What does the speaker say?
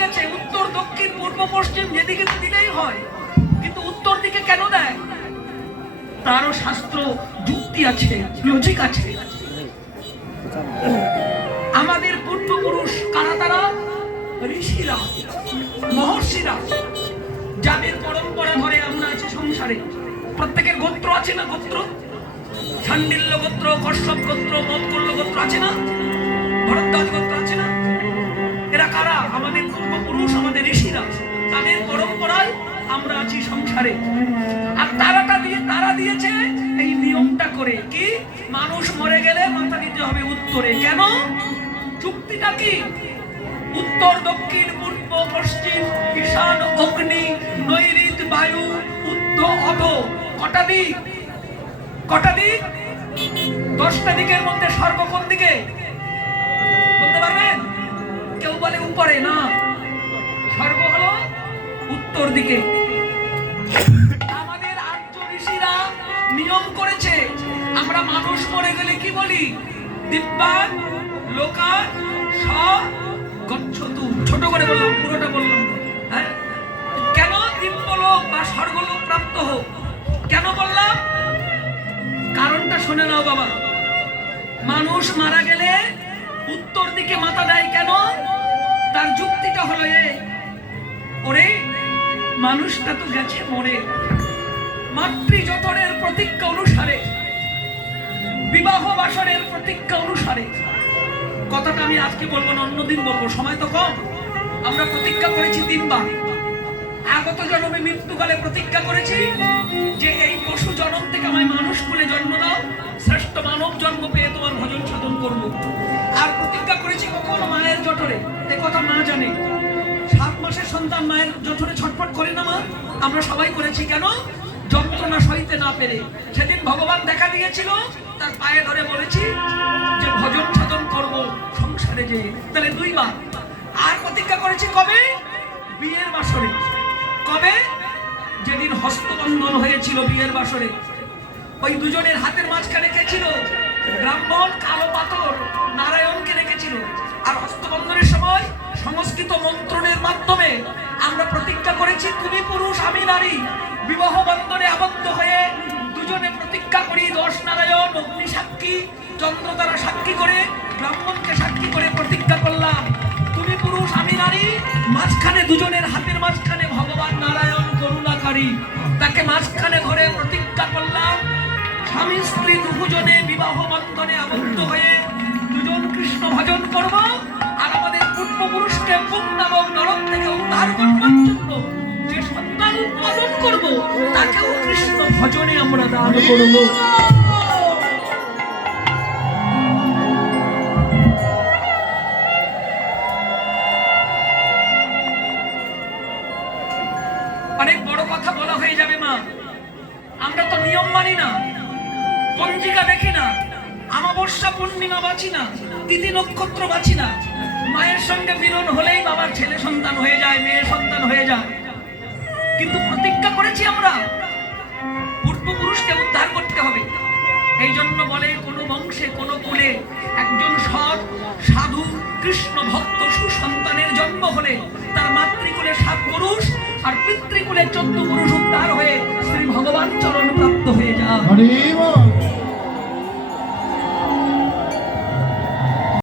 গেছে, উত্তর দক্ষিণ পূর্ব পশ্চিম যেদিকে দিলেই হয়, কিন্তু উত্তর দিকে কেন দেয়? তারও শাস্ত্র যুক্তি আছে, লজিক আছে। আমাদের পূর্বপুরুষ কারা? তারা ঋষিরা, মহর্ষিরা, যাদের পরম্পরা ধরে আমরা আছি সংসারে। প্রত্যেকের গোত্র আছে না? গোত্র, শাণ্ডিল্য গোত্র, কশ্যপ গোত্র, মৎকল্য গোত্র আছে না? ভরদ্বাজ গোত্র আছে না? এরা কারা? আমাদের পূর্বপুরুষ, আমাদের ঋষিরা। তাদের পরম্পরায় আমরা আছি সংসারে। আর তারা দিয়েছে এই নিয়মটা করে কি, মানুষ মরে গেলে মাথা দিতে হবে উত্তরে। কেন? যুক্তিটা কি? উত্তর, দক্ষিণ, পূর্ব, পশ্চিম, ঈশান, অগ্নি, নৈঋত, বায়ু, উত্তর, অধ, কটা দিক? কটা দিক? 10টা দিকের মধ্যে স্বর্গ কোন দিকে বলতে পারবেন? কেউ বলে উপরে, না, স্বর্গ হলো উত্তর দিকে। আমাদের আর্য ঋষিরা নিয়ম করেছে, আমরা মানুষ মরে গেলে কি বলি? দিব্যান লোকান স গচ্ছতু। ছোট করে বললাম, পুরোটা বললাম। হ্যাঁ, কেন দিব্যলোক বা স্বর্গলোক প্রাপ্ত হোক? কেন বললাম? কারণটা শুনে নাও বাবা। মানুষ মারা গেলে উত্তর দিকে মাথা দেয় কেন? তার যুক্তিটা হলো ওরে, মানুষটা তো গেছে মরে, মাতৃজঠরের প্রতিজ্ঞা অনুসারে, বিবাহ বাসরের প্রতিজ্ঞা অনুসারে। কথাটা আমি আজকে বলবো না, অন্যদিন বলবো, সময় তো কম। আমরা প্রতিজ্ঞা করেছি 3 বার। আগত জন্মে মৃত্যুকালে প্রতিজ্ঞা করেছি যে এই পশু জন্ম থেকে আমায় মানুষ কুলে জন্ম দাও, শ্রেষ্ঠ মানব জন্ম পেয়ে তোমার ভজন সাধন করবো। আর প্রতিজ্ঞা করেছি কখনো মায়ের জঠরে, এ কথা মা জানে। 7 মাসের সন্তান মায়ের জঠরে ছটফট করে না মা? আমরা সবাই করেছি। কেন? যন্ত্রণা সইতে না পেরে। সেদিন ভগবান দেখা দিয়েছিল, তার পায়ে ধরে বলেছি যে ভজন সাধন করব সংসারে যে। তাহলে 2 বার। আর প্রতিজ্ঞা করেছি কবে? বিয়ের বাসরে। কবে? যেদিন হস্তবন্ধন হয়েছিল বিয়ের বাসরে। ওই দুজনের হাতের মাঝখানে কে ছিল? ব্রাহ্মণ কালো পাথর নারায়ণকে রেখেছিল। আর হস্তবন্ধনের সময় সংস্কৃত মন্ত্রণের মাধ্যমে আমরা প্রতিজ্ঞা করেছি, তুমি পুরুষ আমি নারী। বিবাহ বন্ধনে আবদ্ধ হয়ে দুজনে প্রতিজ্ঞা করি, 10 নারায়ণ, অগ্নি সাক্ষী, চন্দ্র তারা সাক্ষী করে, ব্রাহ্মণকে সাক্ষী করে প্রতিজ্ঞা করলাম, তুমি পুরুষ আমি নারী। মাঝখানে দুজনের হাতের মাঝখানে ভগবান নারায়ণ করুণাকারী, তাকে মাঝখানে ধরে প্রতিজ্ঞা করলাম, স্বামী স্ত্রী দুজনে বিবাহ বন্ধনে আবদ্ধ হয়ে দুজন কৃষ্ণ ভজন করব। আর আমাদের পূর্বপুরুষকে পুণ্যাবক নরক থেকে উদ্ধার করবার জন্য যে সন্তান উৎপাদন করব, তাকেও কৃষ্ণ ভজনে আমরা দান করব। অনেক বড় কথা বলা হয়ে যাবে মা। আমরা তো নিয়ম মানি না, পঞ্জিকা দেখি না, অমাবস্যা পূর্ণিমা বাঁচি না, তিথি নক্ষত্র বাঁচি না। মায়ের সঙ্গে মিলন হলেই বাবার ছেলে সন্তান হয়ে যায়, মেয়ে সন্তান হয়ে যায়। কিন্তু প্রতিজ্ঞা করেছি আমরা পূর্বপুরুষকে উদ্ধার করতে হবে। এই জন্য বলে কোনো বংশে কোনো কুলে একজন সৎ সাধু কৃষ্ণ ভক্ত সুসন্তানের জন্ম হলে তার মাতৃকুলে 7 পুরুষ আর পিতৃকুলে 14 পুরুষ উদ্ধার হয়ে শ্রী ভগবান চরণ প্রাপ্ত হয়ে যায়।